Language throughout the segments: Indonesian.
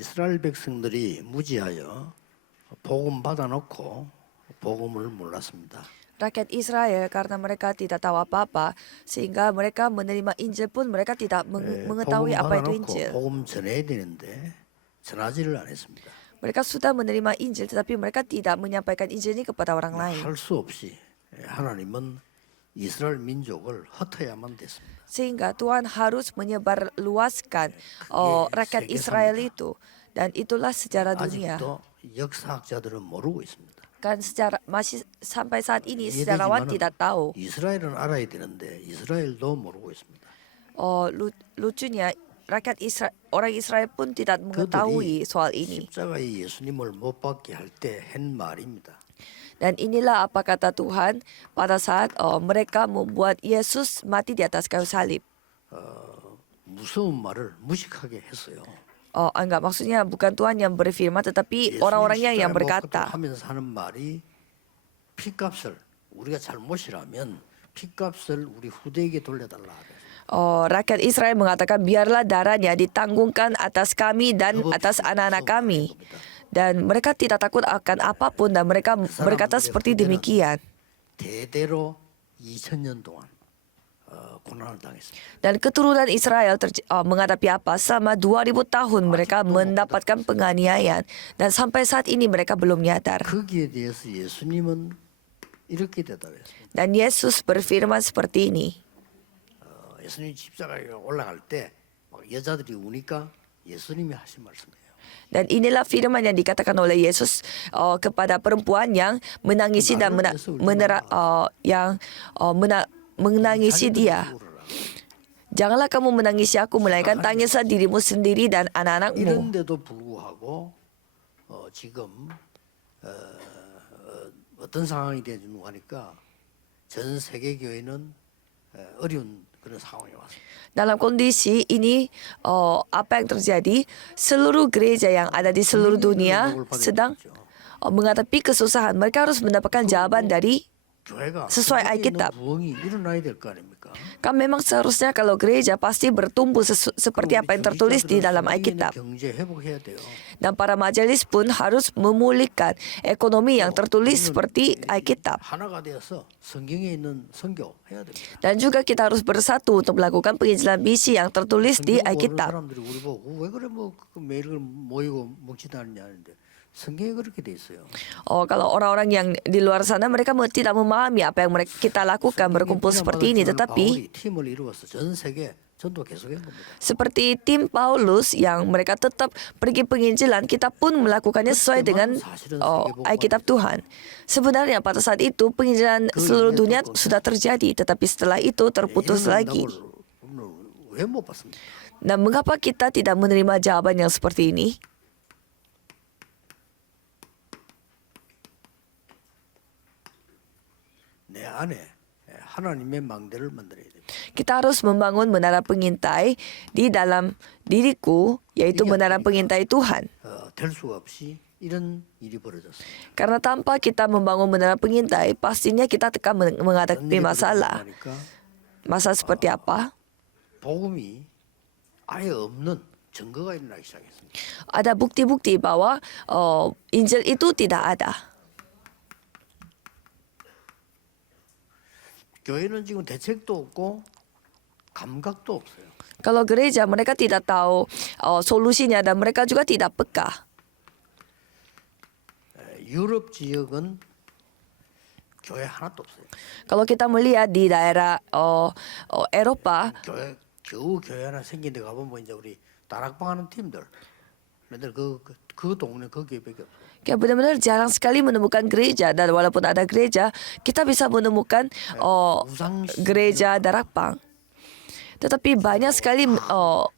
이스라엘 백성들이 무지하여 복음 받아놓고 복음을 몰랐습니다. Rakyat Israel karena mereka tidak tahu apa-apa sehingga mereka menerima Injil pun mereka tidak mengetahui 복음 apa itu 받아놓고 Injil. 복음 전해야 되는데 전하지를 안 했습니다. Mereka sudah menerima Injil tetapi mereka tidak menyampaikan Injil ini kepada orang lain. 할 수 없이 하나님은 이스라엘 민족을 흩어야만 됐습니다. Sehingga Tuhan harus menyebarluaskan rakyat Israel itu, dan itulah sejarah dunia. 아직도 역사학자들은 모르고 있습니다. Kan masih sampai saat ini sejarawan tidak tahu. 이스라엘은 알아야 되는데 이스라엘도 모르고 있습니다. Lucunya rakyat orang Israel pun tidak mengetahui soal ini. 십자가의 예수님을 못 박게 할 때 한 말입니다. Dan inilah apa kata Tuhan pada saat mereka membuat Yesus mati di atas kayu salib. 무서운 말을 무식하게 했어요. Enggak, maksudnya bukan Tuhan yang berfirman tetapi orang-orangnya yang berkata. 하면서 하는 말이 피값을 우리가 잘못이라면 피값을 우리 후대에게 돌려달라. Rakyat Israel mengatakan biarlah darahnya ditanggungan atas kami dan atas anak-anak kami. Dan mereka tidak takut akan apapun dan mereka berkata seperti demikian. 대대로 2000년 동안 고난을 당했습니다. Dan keturunan Israel menghadapi apa? Selama 2000 tahun mereka mendapatkan penganiayaan dan sampai saat ini mereka belum nyadar. 거기에 대해서 예수님은 이렇게 대답했습니다. Dan Yesus berfirman seperti ini. 예수님 십자가에 올라갈 때 막 여자들이 우니까 예수님이 하신 말씀이에요. Dan inilah firman yang dikatakan oleh Yesus kepada perempuan yang menangisi dan menangisi dia. Janganlah kamu menangisi aku, melainkan tangislah dirimu sendiri dan anak-anakmu. 이런데도 불구하고 지금 어떤 상황이 되는지 하니까 전 세계 교회는 어려운 그런 상황이 왔습니다. Dalam kondisi ini, apa yang terjadi? Seluruh gereja yang ada di seluruh dunia sedang menghadapi kesusahan. Mereka harus mendapatkan jawaban dari sesuai Alkitab. Kan memang seharusnya kalau gereja pasti bertumbuh seperti apa yang tertulis di dalam Alkitab. Dan para majelis pun harus memulihkan ekonomi yang tertulis seperti Alkitab. Dan juga kita harus bersatu untuk melakukan penginjilan misi yang tertulis di Alkitab. Kalau orang-orang yang di luar sana mereka tidak memahami apa yang kita lakukan berkumpul seperti ini, tetapi seperti tim Paulus yang mereka tetap pergi penginjilan, kita pun melakukannya sesuai dengan Alkitab Tuhan. Sebenarnya pada saat itu penginjilan seluruh dunia sudah terjadi, tetapi setelah itu terputus lagi. Nah, mengapa kita tidak menerima jawaban yang seperti ini? Kita harus membangun menara pengintai di dalam diriku, yaitu menara pengintai Tuhan. Karena tanpa kita membangun menara pengintai, pastinya kita akan menghadapi masalah. Masalah seperti apa? Ada bukti-bukti bahwa Injil itu tidak ada. 교회는 지금 대책도 없고 감각도 없어요. Kalau gereja mereka tidak tahu solusinya dan mereka juga tidak peka. 유럽 지역은 교회 하나도 없어요. Kalau kita melihat di daerah Eropa, 겨우 교회 하나 생긴 데 가보면 이제 우리 다락방 하는 팀들 맨날 그 동네 거기에밖에 없어요. Ya, benar-benar jarang sekali menemukan gereja, dan walaupun ada gereja, kita bisa menemukan gereja darakpang. Tetapi banyak sekali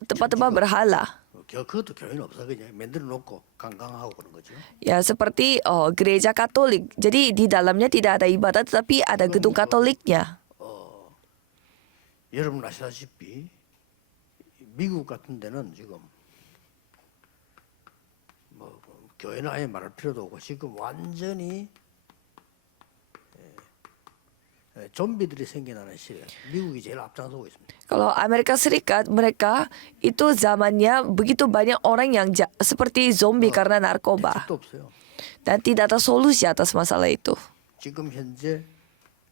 tempat-tempat berhala. Ya, seperti gereja Katolik. Jadi di dalamnya tidak ada ibadat, tetapi ada gedung Katoliknya. 여러분 아시다시피 미국 같은 데는 지금 교회는 아예 말할 필요도 없고 지금 완전히 좀비들이 생겨나는 시대 미국이 제일 앞장서고 있습니다. Kalau Amerika Serikat mereka itu zamannya begitu banyak orang yang seperti zombie karena narkoba 대책도 없어요. dan tidak ada solusi atas masalah itu. 지금 현재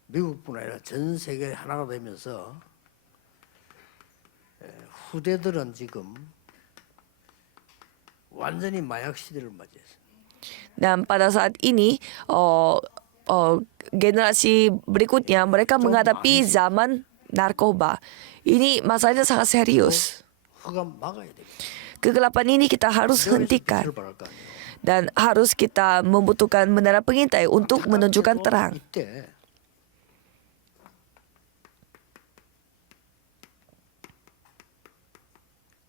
미국뿐 아니라 전 세계 하나가 되면서 후대들은 지금 완전히 마약 시대를 맞이했어요. Dan pada saat ini generasi berikutnya mereka menghadapi zaman narkoba. Ini masalahnya sangat serius. 흑암 막아야 됩니다. Kegelapan ini kita harus hentikan 빛을 발할 거 아니에요. dan harus kita membutuhkan menara pengintai untuk menunjukkan terang. 이때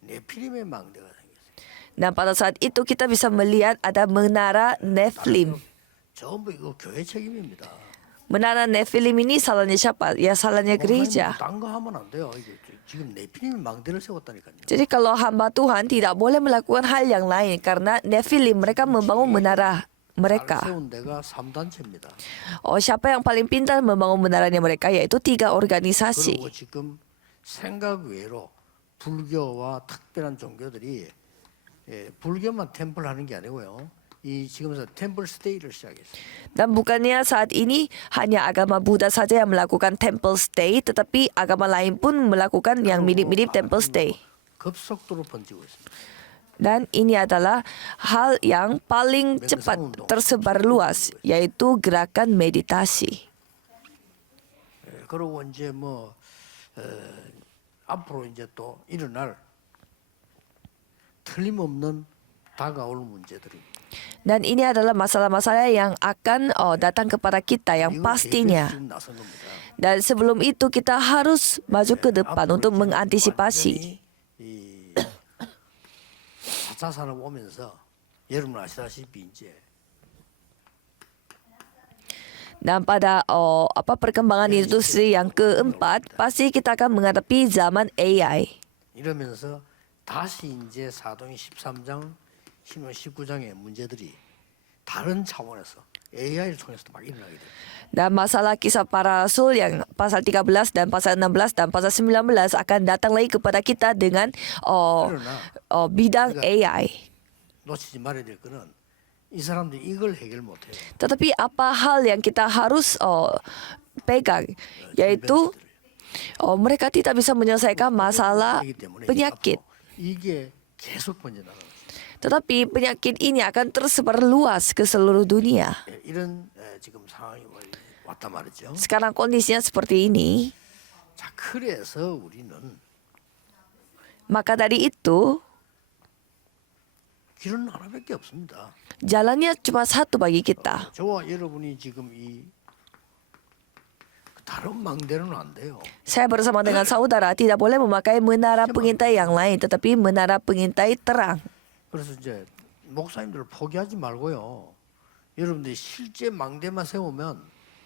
네피림의 망대가 생겼어요. Dan pada saat itu kita bisa melihat ada menara Nephilim. 전부 이거 교회 책임입니다. Menara Nephilim ini salahnya siapa? Ya salahnya gereja. 딴거 하면 안 돼요. 이게 지금 네피림의 망대를 세웠다니까요. Jadi kalau hamba Tuhan tidak boleh melakukan hal yang lain karena Nephilim mereka membangun menara 잘 mereka. 세운 데가 3단체입니다. Siapa yang paling pintar membangun menaranya mereka yaitu 3 organisasi. 그리고 지금 생각 외로 불교와 특별한 종교들이 불교만 템플 하는 게 아니고요. 이 지금서 템플 스테이를 시작했어요. Dan bukannya saat ini hanya agama Buddha saja yang melakukan temple stay, tetapi agama lain pun melakukan yang mirip-mirip temple stay. 급속도로 번지고 있습니다. Dan ini adalah hal yang paling cepat tersebar luas, yaitu gerakan meditasi. 그리고 이제 뭐 앞으로 이제 또 일어날 틀림없는 다가올 문제들입니다. Dan ini adalah masalah-masalah yang akan datang kepada kita yang 이거 pastinya. 지금 나선 겁니다. Dan sebelum itu kita harus maju ke depan 앞으로 untuk 지금 mengantisipasi. 완전히 이 4차 산업 오면서 여러분 아시다시피 이제 Dan pada perkembangan industri yang keempat, pasti kita akan menghadapi zaman AI. 이러면서 다시 이제 사도행 13장, 19장의 문제들이 다른 차원에서 AI를 통해서도 막 일어나게 됩니다. Dan masalah kisah para rasul yang pasal 13 dan pasal 16 dan pasal 19 akan datang lagi kepada kita dengan bidang AI. 놓치지 말아야 될 거는 이 사람들이 이걸 해결 못해요. Tetapi apa hal yang kita harus pegang, yaitu mereka tidak bisa menyelesaikan masalah 그렇기 때문에 penyakit. 이게 계속 번져나가는 거죠. Tetapi penyakit ini akan tersebar luas ke seluruh dunia. 이런 지금 상황이 왔단 말이죠. Sekarang kondisinya seperti ini. 자, 그래서 우리는 Maka dari itu, 길은 하나밖에 없습니다. jalannya cuma satu bagi kita. 저와 여러분이 지금 이 다른 망대로는 안 돼요. Saya bersama dengan saudara tidak boleh memakai menara pengintai yang lain, tetapi menara pengintai terang. 그래서 이제 목사님들 포기하지 말고요. 여러분들이 실제 망대만 세우면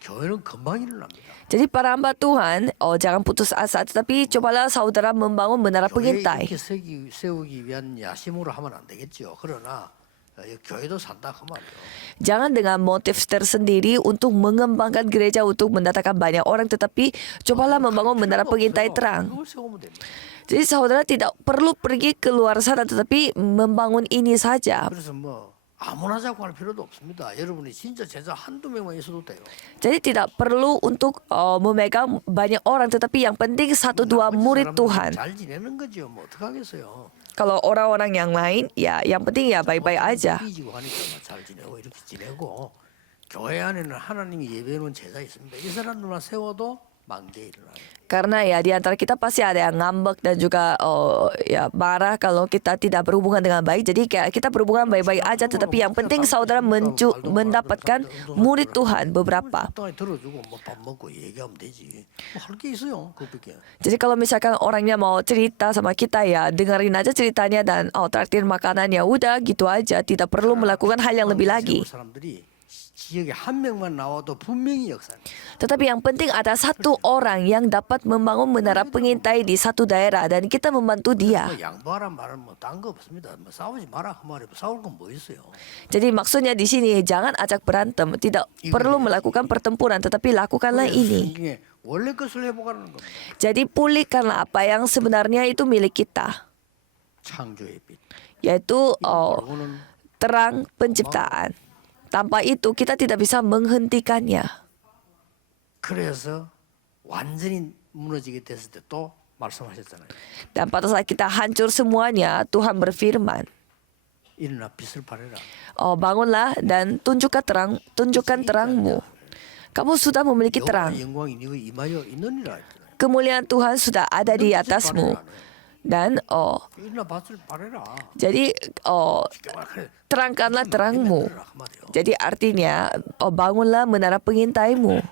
교회는 금방 일어납니다. Jadi para hamba Tuhan, jangan putus asa, tetapi cobalah saudara membangun menara 교회 pengintai. 이렇게 세우기 위한 야심으로 하면 안 되겠죠. 그러나 교회도 산다 그 말이에요. Jangan dengan motif tersendiri untuk mengembangkan gereja untuk mendatangkan banyak orang, tetapi cobalah membangun menara pengintai terang. 이걸 세우면 됩니다. Jadi saudara tidak perlu pergi ke luar sana, tetapi membangun ini saja. 그래서 뭐 아무나 자꾸 할 필요도 없습니다. 여러분이 진짜 제자 한두 명만 있어도 돼요. Jadi tidak perlu untuk memegang banyak orang, tetapi yang penting 1-2 murid Tuhan. 잘 지내는 거죠. 뭐 어떡하겠어요. Kalau orang-orang yang lain, ya yang penting ya baik-baik aja. 삐지고 하니까 잘 지내고 이렇게 지내고 교회 안에는 하나님이 예배해놓은 제자 있습니다. 이 사람들만 세워도 망대에 일어나요. Karena ya di antara kita pasti ada yang ngambek dan juga ya marah kalau kita tidak berhubungan dengan baik. Jadi kayak kita berhubungan baik-baik aja, tetapi yang penting saudara mendapatkan murid Tuhan beberapa. 적당히 들어주고 뭐 밥 먹고 얘기하면 되지. 뭐 할 게 있어요. 그밖에. Jadi kalau misalkan orangnya mau cerita sama kita ya dengerin aja ceritanya dan traktir makanannya udah gitu aja, tidak perlu melakukan hal yang lebih lagi. 사람들이 지역에 한 명만 나와도 분명히 역사입니다. Tetapi yang penting ada satu orang yang dapat membangun menara pengintai di satu daerah dan kita membantu dia. 뭐 양보하란 말은 뭐 딴 거 없습니다. 뭐 싸우지 마라 그 말이에요. 싸울 건 뭐 있어요. Jadi maksudnya di sini jangan ajak berantem, tidak perlu melakukan pertempuran, tetapi lakukanlah ini. 성경에 원래 것을 회복하는 겁니다. Jadi pulihkanlah apa yang sebenarnya itu milik kita, 창조의 빛. yaitu 그거는 terang penciptaan. Tanpa itu kita tidak bisa menghentikannya. 그래서 완전히 무너지게 됐을 때 또 말씀하셨잖아요. Dan pada saat kita hancur semuanya, Tuhan berfirman, 일어나 빛을 발해라. bangunlah dan tunjukkan terangmu. Kamu sudah memiliki terang. 여호와의 영광이 네가 임하여 있느니라 했잖아요. Kemuliaan Tuhan sudah ada di atasmu. Dan 일어나 빛을 발해라. jadi 그래. terangkanlah terangmu. 한마디요. Jadi artinya bangunlah menara pengintaimu.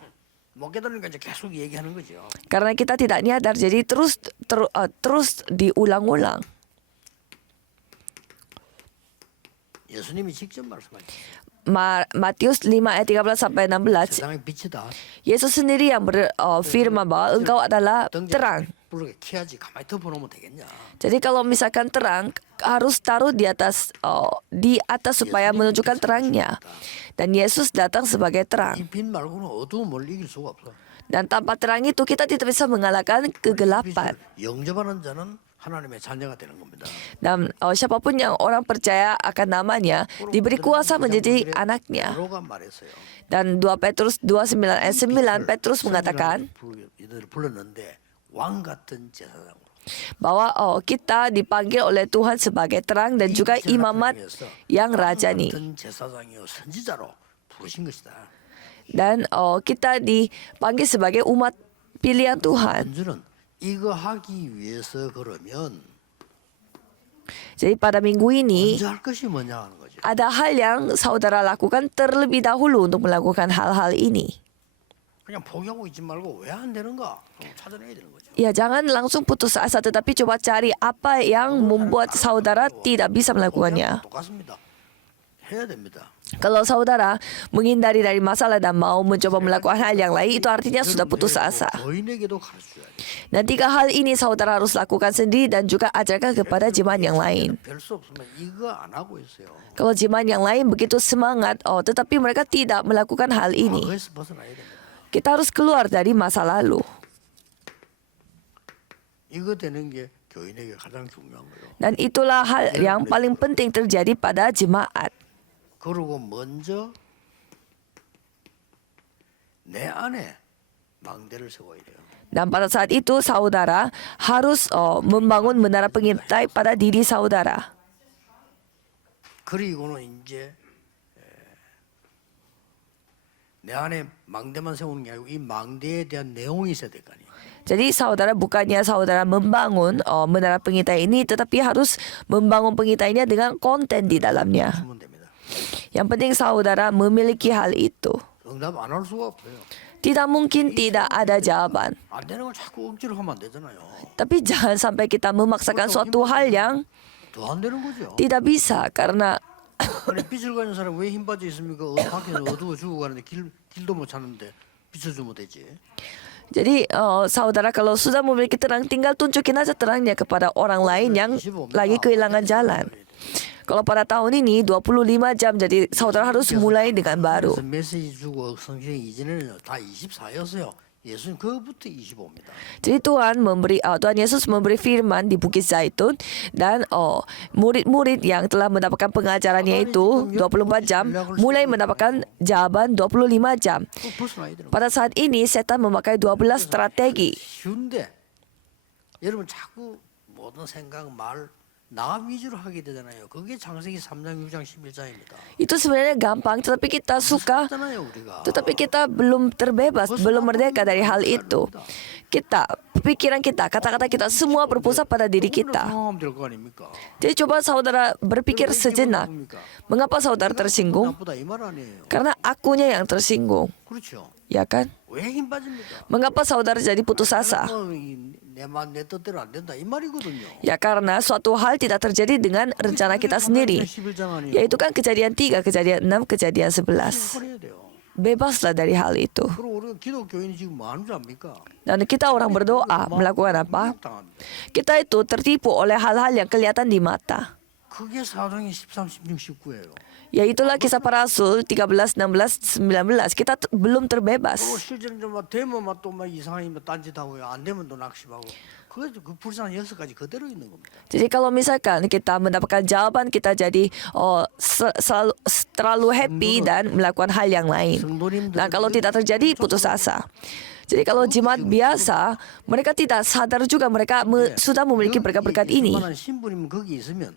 못 깨달으니까 이제 계속 얘기하는 거죠. Karena kita tidak nyadar, jadi terus diulang-ulang. 예수님이 직접 말씀하셨어요. Matius 5 ayat 13 sampai 16. 세상의 빛이다. Yesus sendiri yang berfirman bahwa engkau adalah terang. 부르게 키야지 가만히 덮어놓으면 되겠냐. Jadi kalau misalkan terang harus taruh di atas supaya menunjukkan terangnya. Dan Yesus datang sebagai terang. 이 빛 말고는 어두움을 이길 수가 없어. Dan tanpa terang itu kita tidak bisa mengalahkan kegelapan. 영접하는 자는 하나님의 자녀가 되는 겁니다. Dan siapapun yang orang percaya akan namanya diberi kuasa menjadi anaknya. 바로가 말했어요. Dan 2 Petrus 29 ayat 9 Petrus mengatakan 이들을 불렀는데 왕 같은 제사장으로. bahwa kita dipanggil oleh Tuhan sebagai terang dan juga imamat yang rajani. 같은 제사장이요 선지자로 부르신 것이다. Dan kita dipanggil sebagai umat pilihan Tuhan. 먼저는 이거 하기 위해서 그러면 Jadi pada minggu ini 먼저 할 것이 뭐냐 하는 거죠. ada hal yang saudara lakukan terlebih dahulu untuk melakukan hal-hal ini. 그냥 포기하고 있지 말고 왜 안 되는가 찾아내야 되는 거죠. Ya, jangan langsung putus asa, tetapi coba cari apa yang membuat saudara tidak bisa melakukannya. 똑같습니다. 해야 됩니다. Kalau saudara menghindari dari masalah dan mau mencoba melakukan hal yang lain, itu artinya sudah putus asa. 거인에게도 가르쳐야죠. Dan 3 hal ini saudara harus lakukan sendiri dan juga ajarkan kepada jemaat yang lain. 별수 없으면 이거 안 하고 있어요. Kalau jemaat yang lain begitu semangat, tetapi mereka tidak melakukan hal ini. 과거에서 벗어나야 됩니다. Kita harus keluar dari masa lalu. 이거 되는 게 교인에게 가장 중요한 거예요. Dan itulah hal yang paling penting terjadi pada jemaat. 그리고 먼저 내 안에 망대를 세워야 돼요. Dan pada saat itu saudara harus membangun menara pengintai pada diri saudara. 그리고는 이제 내 안에 망대만 세우는 게 아니고 이 망대에 대한 내용이 있어야 될 거 아니에요. Jadi saudara bukannya saudara membangun menara pengintai ini, tetapi harus membangun pengintainya dengan konten di dalamnya. 주면 됩니다. Yang penting saudara memiliki hal itu. 응답 안 할 수가 없어요. Tidak mungkin tidak ada jawaban. 안 되는 걸 자꾸 억지로 하면 안 되잖아요. Tapi jangan sampai kita memaksakan suatu hal yang 더 안 되는 거죠. tidak bisa, karena 아니 빛을 가진 사람 왜 힘 빠져 있습니까? 밖에서 어두워 죽어 가는데 길도 못 찾는데 빛을 주면 되지. jadi saudara kalau sudah memiliki terang, tinggal tunjukin aja terangnya kepada orang lain yang lagi kehilangan jalan. Kalau pada tahun ini 25 jam, jadi saudara harus mulai dengan baru. 그래서 메시지 주고 성경 이전에는 다 24였어요. 예수님 그부터 25입니다. Jadi Tuhan Yesus memberi firman di Bukit Zaitun, dan murid-murid yang telah mendapatkan pengajarannya itu 24 jam mulai mendapatkan jawaban 25 jam. 또 벗어나야 되는 거예요. Pada saat ini setan memakai 12 strategi. 쉬운데 여러분 자꾸 모든 생각 말 나 위주로 하게 되잖아요. 그게 창세기 3장, 6장, 11장입니다. Itu sebenarnya gampang, tetapi kita suka, 잖아요 우리가. tetapi kita belum terbebas, belum merdeka dari hal itu. Pikiran kita, kata-kata kita semua berpusat pada diri kita. 상황하면 될 거 아닙니까? Jadi coba saudara berpikir sejenak. Mengapa saudara tersinggung? 나쁘다 이 말 아니에요. Karena akunya yang tersinggung, 그렇죠. ya kan? 왜 힘 빠집니까? Mengapa saudara jadi putus asa? 내 뜻대로 안 된다 이 말이거든요. Ya karena suatu hal tidak terjadi dengan rencana kita sendiri. 11장 아니에요. Yaitu kan kejadian 3, kejadian 6, kejadian 11. 해야 돼요. Bebaslah dari hal itu. 그리고 우리가 기독교인이 지금 뭐 하는 줄 압니까? Dan kita orang berdoa melakukan apa? 당합니다. Kita itu tertipu oleh hal-hal yang kelihatan di mata. 그게 사도행전 13, 16, 19예요. Ya itulah kisah para rasul 13, 16, 19. Kita belum terbebas. 그리고 실제로 막 되면 막 또 막 이상하게 막 딴짓하고요. 안 되면 또 낙심하고. 그 불쌍한 6가지 그대로 있는 겁니다. Jadi kalau misalkan kita mendapatkan jawaban, kita jadi terlalu happy dan melakukan hal yang lain. Nah kalau tidak terjadi, putus asa. Jadi kalau jemaat biasa, mereka tidak sadar juga mereka sudah memiliki berkat-berkat ini. 그만한 신부님 거기 있으면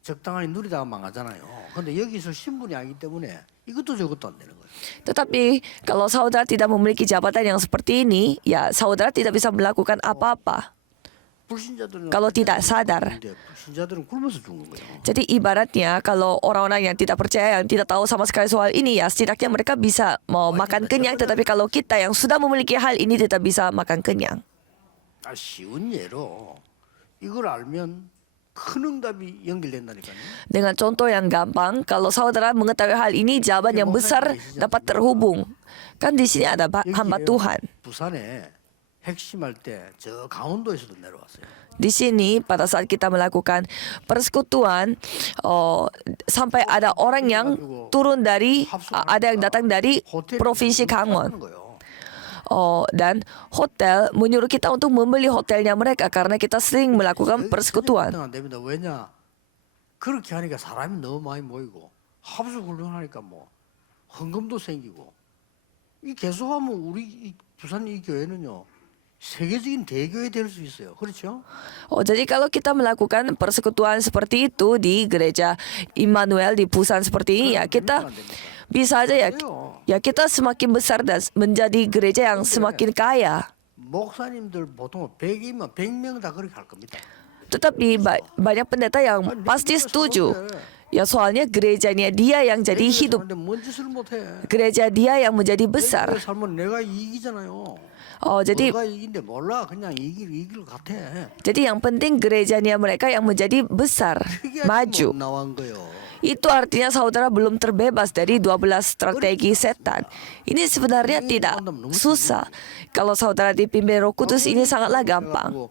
적당히 누리다가 망하잖아요. 근데 여기서 신분이 아니기 때문에 이것도 저것도 안 되는 거예요. Tetapi kalau saudara tidak memiliki jabatan yang seperti ini, ya saudara tidak bisa melakukan apa-apa 불신자들은 kalau tidak sadar. 근데 불신자들은 굶어서 죽는 거예요. Jadi ibaratnya kalau orang-orang yang tidak percaya, yang tidak tahu sama sekali soal ini, ya setidaknya mereka bisa mau makan kenyang. Tetapi kalau kita yang sudah memiliki hal ini tidak bisa makan kenyang. 쉬운 예로 이걸 알면 큰 응답이 연결된다니까요. Dengan contoh yang gampang, kalau saudara mengetahui hal ini, jawaban yang besar dapat terhubung. Kan di sini ada hamba Tuhan. 부산에 핵심할 때 저 강원도에서도 내려왔어요. Di sini pada saat kita melakukan persekutuan, sampai ada orang yang turun dari, ada yang datang dari provinsi Gangwon. Dan hotel menyuruh kita untuk membeli hotelnya mereka karena kita sering melakukan persekutuan. 안 됩니다. 왜냐? 그렇게 하니까 사람이 너무 많이 모이고 합수 훈련하니까 뭐 헌금도 생기고 이 계속하면 우리 이 부산 이 교회는요 세계적인 대교회 될 수 있어요. 그렇죠? Jadi kalau kita melakukan persekutuan seperti itu di gereja Immanuel di Busan seperti ini, ya kita bisa aja ya kita semakin besar dan menjadi gereja yang semakin kaya. 목사님들 보통 100이면 100명 다 그렇게 할 겁니다. Tetapi banyak pendeta yang pasti setuju. Ya soalnya gerejanya dia yang jadi hidup. 그런데 뭔 짓을 못해. Gereja dia yang menjadi besar. 내가 살면 내가 이기잖아요. Jadi 뭐가 이긴데 몰라 그냥 이길 같아. Jadi yang penting gerejanya mereka yang menjadi besar, 그게 maju. 못 나온 거요. Itu artinya saudara belum terbebas dari 12 strategi setan. Ini sebenarnya tidak susah. Kalau saudara dipimpin Roh Kudus ini sangatlah gampang.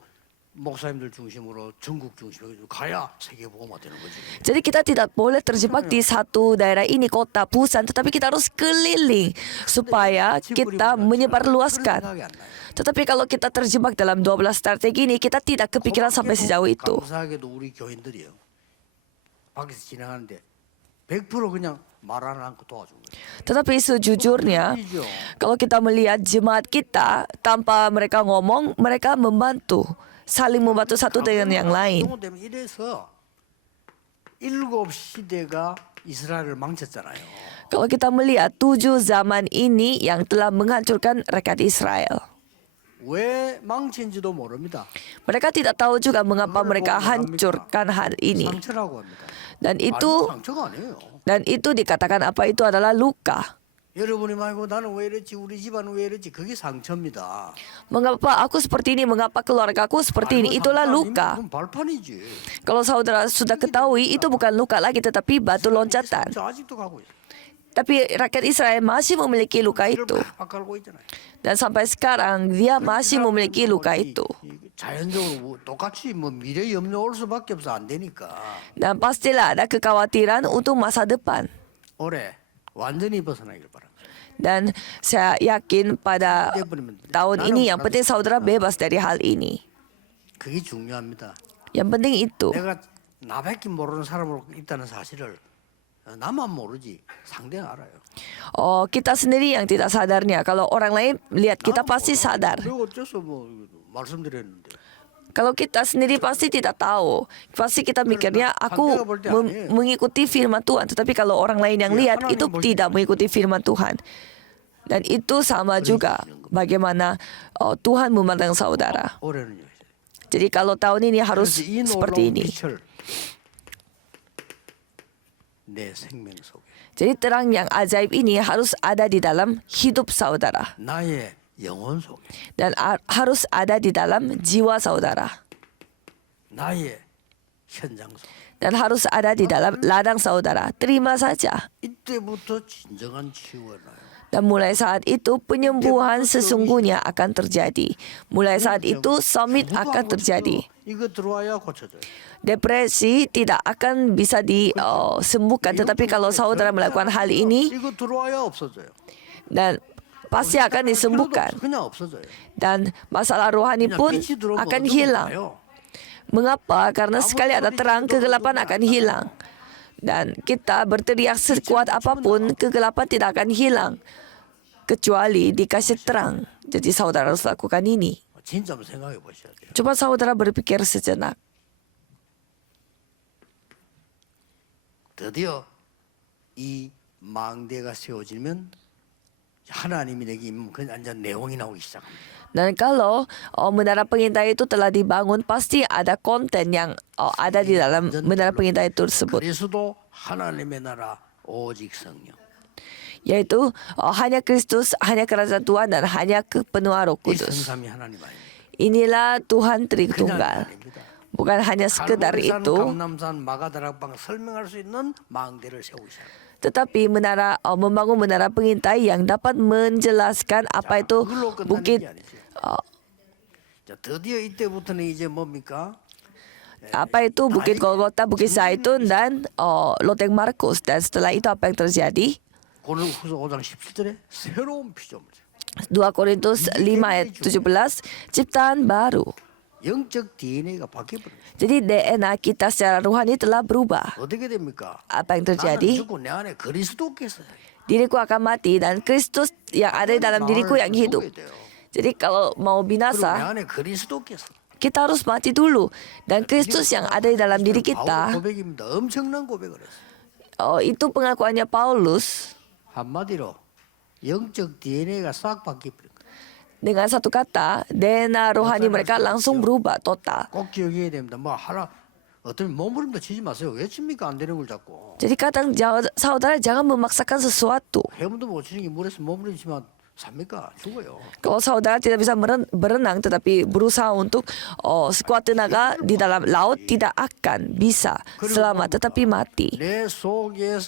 목사님들 중심으로 전국 중심으로 가야 세계복음화 되는 거지. Jadi kita tidak boleh terjebak di satu daerah ini, kota, Busan, tetapi kita harus keliling supaya kita menyebarluaskan. Tetapi kalau kita terjebak dalam 12 strategi ini, kita tidak kepikiran sampai sejauh itu. 감사하게도 우리 교인들이요. 밖에서 지나가는데 100% 그냥 말 안 하고 도와준 거예요. Tetapi sejujurnya, kalau kita melihat jemaat kita tanpa mereka ngomong, mereka membantu, saling membantu satu dengan yang lain. 이래서 7시대가 이스라엘을 망쳤잖아요. Kalau kita melihat 7 zaman ini yang telah menghancurkan rakyat Israel. 왜 망친지도 모릅니다. Mereka tidak tahu juga mengapa mereka hancurkan hal ini. 상처라고 합니다. Dan 상처가 아니에요. itu dikatakan apa itu adalah luka. 여러분이 말고 나는 왜 이랬지 우리 집안은 왜 이랬지 그게 상처입니다. Mengapa aku seperti ini, mengapa keluargaku seperti ini, itulah luka. 그건 발판이지. Kalau saudara sudah ketahui, itu bukan luka lagi tetapi batu loncatan. 상처 아직도 가고 있어. Tapi rakyat Israel masih memiliki luka itu. 팍팍 갈고 있잖아요. Dan sampai sekarang dia masih memiliki luka itu. 자연적으로 똑같이 뭐 미래 염려 올 수밖에 없어 안 되니까. Dan pastilah ada kekhawatiran untuk masa depan. 올해 완전히 벗어나길 바랍니다. Dan saya yakin pada tahun ini yang penting saudara bebas dari hal ini. 그게 중요합니다. Yang penting itu. 내가 나밖에 모르는 사람으로 있다는 사실을 나만 모르지 상대는 알아요. Kita sendiri yang tidak sadarnya. Kalau orang lain lihat kita pasti sadar. 내가 어째서 뭐 말씀드렸는데. Kalau kita sendiri pasti tidak tahu. Pasti kita mikirnya aku mengikuti firman Tuhan. Tetapi kalau orang lain yang lihat itu tidak mengikuti firman Tuhan. Dan itu sama juga bagaimana Tuhan memandang saudara. 올해는요. Jadi kalau tahun ini harus seperti ini. 내 생명 속에 Jadi terang yang ajaib ini harus ada di dalam hidup saudara. 나의 영혼 속에 Dan harus ada di dalam jiwa saudara. 나의 현장 속에 Dan harus ada di dalam ladang saudara. Terima saja. 이때부터 진정한 치유가 나요. Dan mulai saat itu penyembuhan sesungguhnya akan terjadi. Mulai saat itu summit akan terjadi. 이거 들어와야 고쳐져요. Depresi tidak akan bisa disembuhkan, tetapi kalau saudara melakukan hal ini 이거 들어와야 없어져요. dan pasti akan disembuhkan. 그냥 없어져요. Dan masalah rohani 그냥 pun 빛이 들어오면 akan 어둠은 hilang. 가요. Mengapa? Karena sekali ada terang, kegelapan akan hilang. Dan kita berteriak sekuat apapun, kegelapan tidak akan hilang. Kecuali dikasih terang. Jadi saudara harus lakukan ini. 진짜 한번 생각해 보셔야 돼요. Coba saudara berpikir sejenak. 드디어 이 망대가 세워지면 하나님이 내게 임하면 그 완전 내용이 나오기 시작합니다. Dan kalau menara pengintai itu telah dibangun, pasti ada konten yang ada di dalam menara pengintai tersebut. 그리스도 하나님의 나라 오직 성령. Yaitu hanya Kristus, hanya kerajaan Tuhan, dan hanya kepenuhan Roh 이 Kudus. 성삼위 하나님 아닙니다. Inilah Tuhan 그냥 Tritunggal. 아닙니다. Bukan hanya sekedar 갈보리산, itu, 감남산, 마가다락방 설명할 수 있는 망대를 세우기 시작합니다. tetapi membangun menara pengintai yang dapat menjelaskan apa itu 그걸로 끝나는 bukit 게 아니죠. 자, 드디어 이때부터는 이제 뭡니까? apa itu Bukit Golgota, Bukit Zaitun, dan Loteng Markus. Dan setelah itu apa yang terjadi? 고린도후서 5장 17절에 새로운 피조물. 2 Korintus 5 ayat 17, ciptaan baru. 영적 DNA가 바뀌어버립니다. Jadi DNA kita secara rohani telah berubah. 어떻게 됩니까? Apa yang 나는 terjadi? 죽고 내 안에 그리스도께서 Diriku akan mati dan Kristus yang ada di dalam diriku yang hidup. Jadi kalau mau 그리고 내 binasa, 안에 그리스도께서 kita harus mati dulu. Dan Kristus yang ada di dalam diri 바울의 kita, 고백입니다. 엄청난 고백을 했어요. itu pengakuannya Paulus. 한마디로 영적 DNA가 싹 바뀌어버린 거예요. Dengan satu kata, DNA rohani mereka langsung berubah total. 꼭 기억해야 됩니다. 뭐 하나 어떤 몸부림도 치지 마세요. 왜 칩니까? 안 되는 걸 자꾸. Jadi kadang saudara jangan memaksakan sesuatu. 해문도 못 치는 게 물에서 몸부림 치면 삽니까? 죽어요. Kalau saudara tidak bisa berenang tetapi berusaha untuk sekuat tenaga di dalam laut, tidak akan bisa selamat tetapi mati. 내 속에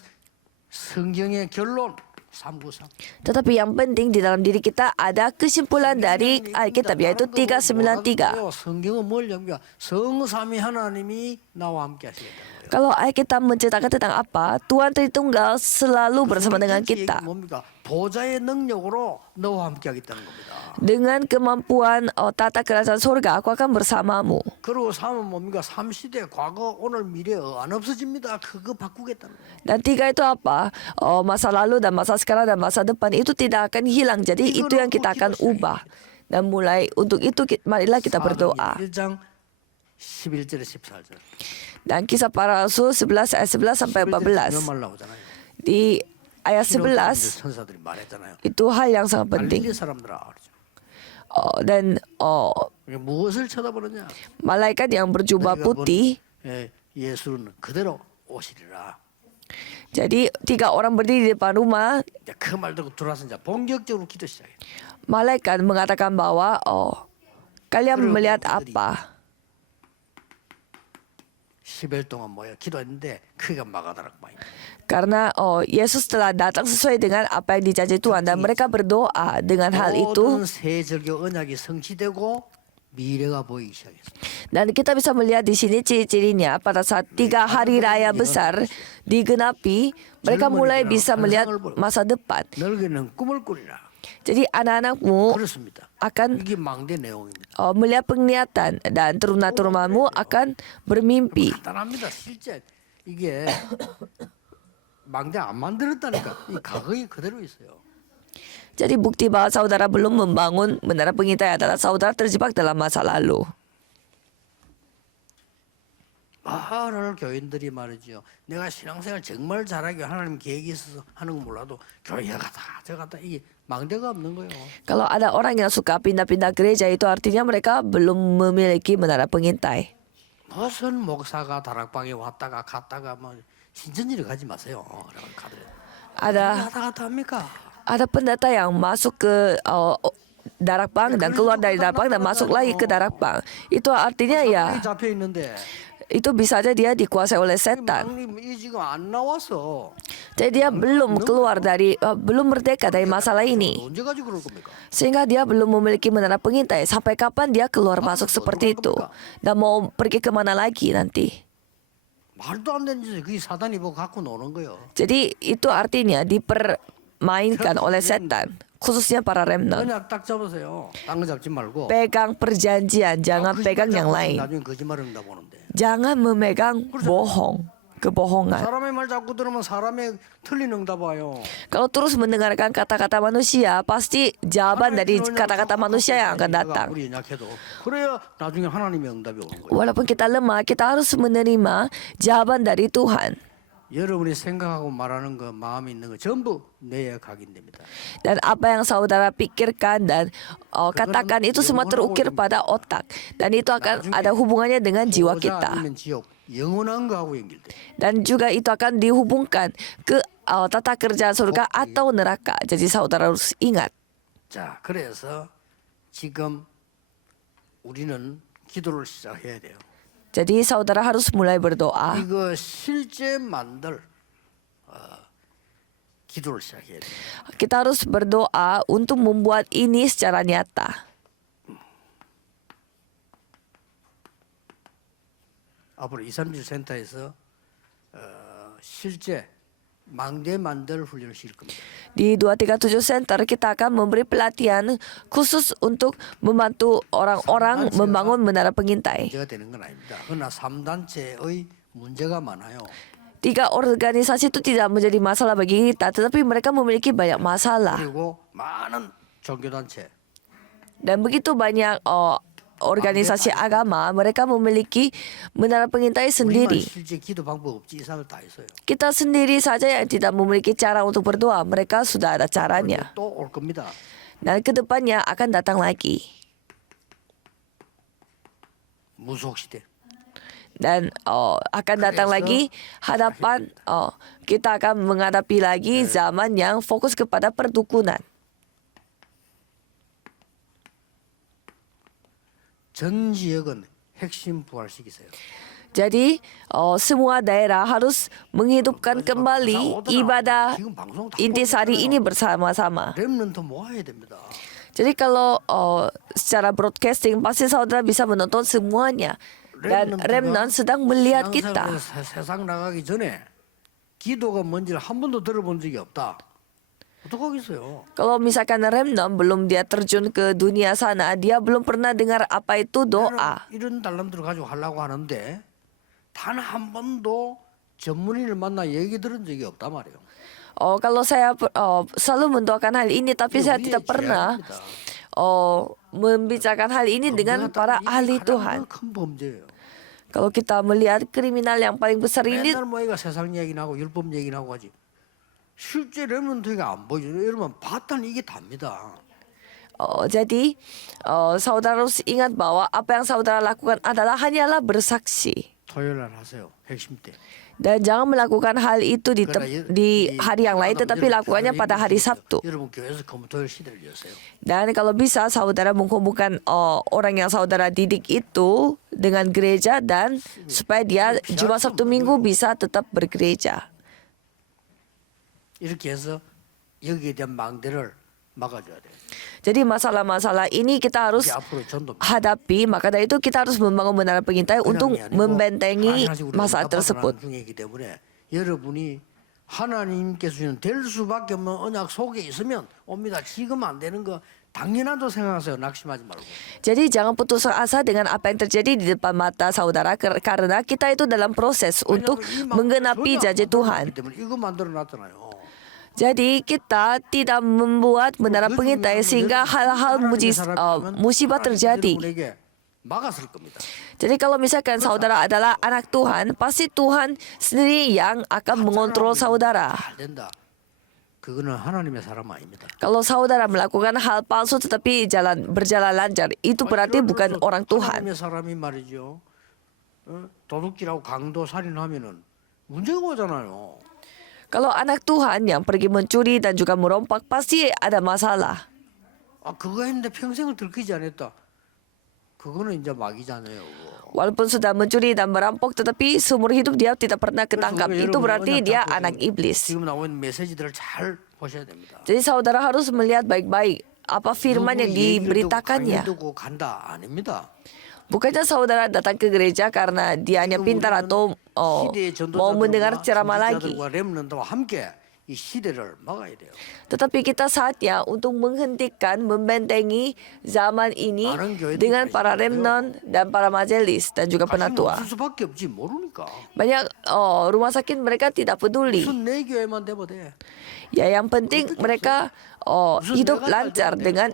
성경의 결론 393. Tetapi yang penting di dalam diri kita ada kesimpulan dari Alkitab yaitu 393. 성경은 뭘 얘기합니까? 성삼위 하나님이 나와 함께 하시겠다는 거예요. Kalau Alkitab menceritakan tentang apa, Tuhan Tritunggal selalu bersama dengan kita. 뭡니까? 보좌의 능력으로 너와 함께 하겠다는 겁니다. Dengan kemampuan tata kerajaan surga, aku akan bersamamu. 그리고 3은 뭡니까? 3시대 과거 오늘 미래 안 없어집니다. 그거 바꾸겠다는 거예요. Dan 3 itu apa? Masa lalu dan masa sekarang dan masa depan itu tidak akan hilang. Jadi itu yang kita akan ubah. Dan mulai untuk itu marilah kita berdoa. 1장 11절에 14절. Dan kisah para rasul 11 ayat 11 sampai 14. 말 나오잖아요. Di ayat 11 천사들이 말했잖아요. itu hal yang sangat penting. 갈릴리 사람들아. Dan 무엇을 쳐다보느냐? malaikat yang berjubah putih. 예수는 그대로 오시리라. Jadi 3 orang berdiri di depan rumah. 그 말 듣고 들어와서 이제 본격적으로 기도 시작해. Malaikat mengatakan bahwa kalian melihat apa? 10일 동안 모여 기도했는데 그가 마가다락방입니다. Karena Yesus telah datang sesuai dengan apa yang dijanji Tuhan dan mereka berdoa dengan hal itu. 모든 새 절교 언약이 성취되고 미래가 보이기 시작했습니다. Dan kita bisa melihat di sini ciri-cirinya pada saat 3 hari raya besar digenapi, mereka mulai bisa melihat masa depan. 너에게는 꿈을 꾸리라. Jadi anak-anakmu 그렇습니다. akan 이게 망대 내용입니다. melihat penglihatan dan turun-turunanmu akan bermimpi. 간단합니다. 실제 이게 망대 안 만들었다니까 이 가거이 그대로 있어요. Jadi bukti bahwa saudara belum membangun menara pengintai adalah saudara terjebak dalam masa lalu. 많은 교인들이 말이죠. 내가 신앙생활 정말 잘하게 하나님 계획이 있어서 하는 건 몰라도 교회가 다 저갔다 이게 망대가 없는 거예요. Kalau ada orang yang suka pindah-pindah gereja itu artinya mereka belum memiliki menara pengintai. 무슨 목사가 다락방에 왔다가 갔다가 뭐 신천지를 가지 마세요. 가더라도. Ada 왔다 갔다 합니까? ada pendeta yang masuk ke darakbang dan keluar dari darakbang dan masuk lagi ke darakbang. Itu artinya ya 잡혀 있는데 itu bisa saja dia dikuasai oleh setan. 왕님 이 지금 안 나와서 Jadi dia belum keluar dari, belum merdeka dari masalah ini. 언제까지 그럴 겁니까? Sehingga dia belum memiliki menara pengintai. Sampai kapan dia keluar masuk seperti itu? Dan mau pergi kemana lagi nanti? 말도 안 되는 짓을 그게 사단이 뭐 갖고 노는 거예요. Jadi itu artinya dipermainkan oleh setan. Khususnya para remnant. 그냥 딱 잡으세요. 딴 거 잡지 말고. Pegang perjanjian, jangan pegang yang lain. 나중에 거짓말을 한다 보는데. Jangan memegang bohong, kebohongan. 사람의 말 자꾸 들으면 사람의 틀린 응답 와요. Kalau terus mendengarkan kata-kata manusia, pasti jawaban dari kata-kata manusia yang akan datang. 우리 약해도 그래야 나중에 하나님의 응답이 오는 거예요. Walaupun kita lemah, kita harus menerima jawaban dari Tuhan. 여러분이 생각하고 말하는 거, 마음에 있는 거 전부 뇌에 각인됩니다. Dan apa yang saudara pikirkan dan katakan itu semua terukir pada otak. Dan itu akan ada hubungannya dengan jiwa 보호자 kita. 아니면 지옥, 영원한 거하고 연결돼. Dan juga itu akan dihubungkan ke tata kerja surga atau neraka. Jadi saudara harus ingat. 자, 그래서 지금 우리는 기도를 시작해야 돼요. Jadi saudara harus mulai berdoa. 이거 실제 만들 기도를 시작해야 돼요. Kita harus berdoa untuk membuat ini secara nyata. 앞으로 237 센터에서 실제 망대 만들 훈련을 시킬 겁니다. Di 237 Center kita akan memberi pelatihan khusus untuk membantu orang-orang membangun menara pengintai. 문제가 되는 건 아닙니다. 그러나 3단체의 문제가 많아요. 3 organisasi itu tidak menjadi masalah bagi kita, tetapi mereka memiliki banyak masalah. 그리고 많은 종교단체 Dan begitu banyak organisasi agama, mereka memiliki menara pengintai 우리만 sendiri. 실제 기도 방법 없지 이사를 다 있어요. Kita sendiri saja yang tidak memiliki cara untuk berdoa, mereka sudah ada caranya. 또 올 겁니다. Dan kedepannya akan datang lagi. 무속 시대. Dan akan datang lagi hadapan kita akan menghadapi lagi zaman yang fokus kepada perdukunan. 전 지역은 핵심 부활시키세요. Jadi semua daerah harus menghidupkan kembali ibadah intisari ini bersama-sama. 렘넌트 모아야 됩니다. Jadi kalau secara broadcasting pasti saudara bisa menonton semuanya. Dan remnant sedang melihat kita. 세상 나가기 전에 기도가 뭔지를 한 번도 들어본 적이 없다. 어떡하겠어요? Kalau misalkan remnant belum dia terjun ke dunia sana, dia belum pernah dengar apa itu doa. 이런 달란트를 가지고 하려고 하는데 단 한 번도 전문인을 만나 얘기 들은 적이 없단 말이에요. Kalau saya selalu mendoakan hal ini, tapi saya tidak pernah membicarakan hal ini dengan para ahli Tuhan. 큰 범죄예요. Kalau kita melihat kriminal yang paling besar ini, 맨날 뭐가 세상 얘기나 하고 율법 얘기나 하고 하지. 실제 렘넌트가 안 보이죠. 여러분 봤더니 이게 답니다. jadi saudara harus ingat bahwa apa yang saudara lakukan adalah hanyalah bersaksi. 토요일 날 하세요. 핵심 때. Dan jangan melakukan hal itu di hari yang lain, tetapi lakukannya pada hari Sabtu. 여러분 교회에서 금토일 시대를 여세요. Dan kalau bisa saudara menghubungkan orang yang saudara didik itu dengan gereja dan supaya dia Jumat Sabtu Minggu bisa tetap bergereja. 이렇게 해서 여기에 대한 망대를 막아줘야 돼요. Jadi masalah-masalah ini kita harus 이게 앞으로 전도 hadapi, maka dari itu kita harus membangun menara pengintai untuk membentengi masalah tersebut. 중이기 때문에 여러분이 하나님께서 주는 될 수밖에 없는 언약 속에 있으면 옵니다. 지금 안 되는 거 당연하다고 생각하세요. 낙심하지 말고. Jadi jangan putus asa dengan apa yang terjadi di depan mata saudara karena kita itu dalam proses untuk menggenapi janji Tuhan. 이거 만들어 놨잖아요. Jadi kita tidak membuat menara pengintai sehingga hal-hal musibah terjadi. 막았을 겁니다. Jadi kalau misalkan saudara adalah anak Tuhan, pasti Tuhan sendiri yang akan mengontrol saudara. 잘 된다. 그거는 하나님의 사람 아닙니다. Kalau saudara melakukan hal palsu tetapi berjalan lancar, itu berarti bukan orang Tuhan. 하나님의 사람이 말이죠. 도둑질하고 강도 살인하면은 문제가 오잖아요. Kalau anak Tuhan yang pergi mencuri dan juga merompak, pasti ada masalah. 아 그거 했는데 평생을 들키지 않았다. 그거는 이제 막이잖아요. Walaupun sudah mencuri dan merampok, tetapi seumur hidup dia tidak pernah ketangkap. 그래서 Itu 여러분 berarti 언약 dia 잡고 anak iblis. 지금 나오는 메시지들을 잘 보셔야 됩니다. Jadi saudara harus melihat baik-baik apa firman yang diberitakannya. 두고 간다 아닙니다. Bukannya saudara datang ke gereja karena dia hanya pintar atau 시대의 mau mendengar ceramah lagi. 전도자들과 렘넌트와 함께 이 시대를 막아야 돼요. Tetapi kita saatnya untuk menghentikan, membentengi zaman ini dengan para remnon dan para majelis dan juga 관심 penatua. 없을 수밖에 없지 모르니까. Banyak rumah sakit mereka tidak peduli. 무슨 내 교회만 되면 돼. Ya yang penting mereka hidup lancar dengan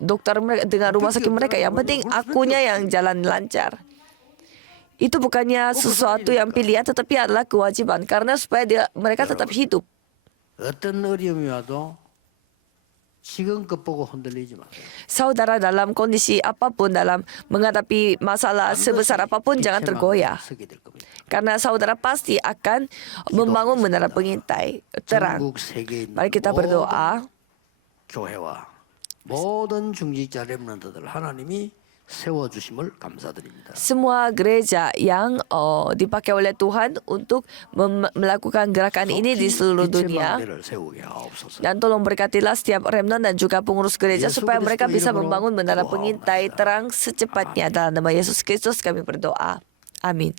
dokter mereka, dengan rumah sakit mereka. Yang penting akunya yang jalan lancar. Itu bukannya sesuatu yang pilihan, tetapi adalah kewajiban karena supaya mereka tetap hidup. 어떤 어려움이 와도 지금껏 보고 흔들리지 마세요. Saudara dalam kondisi apapun, dalam menghadapi masalah sebesar apapun, jangan tergoyah. 서게 될 겁니다. Karena saudara pasti akan membangun menara pengintai terang. 전국 세계에 있는 Mari kita berdoa. 교회와 모든 중직자 렘넌트들 하나님이 세워주심을 감사드립니다. Semua gereja yang dipakai oleh Tuhan untuk melakukan gerakan ini di seluruh dunia. 이체망대를 세우게 하옵소서. Dan tolong berkatilah setiap remnon dan juga pengurus gereja supaya mereka bisa membangun menara pengintai terang secepatnya. Dalam nama Yesus Kristus kami berdoa. Amin.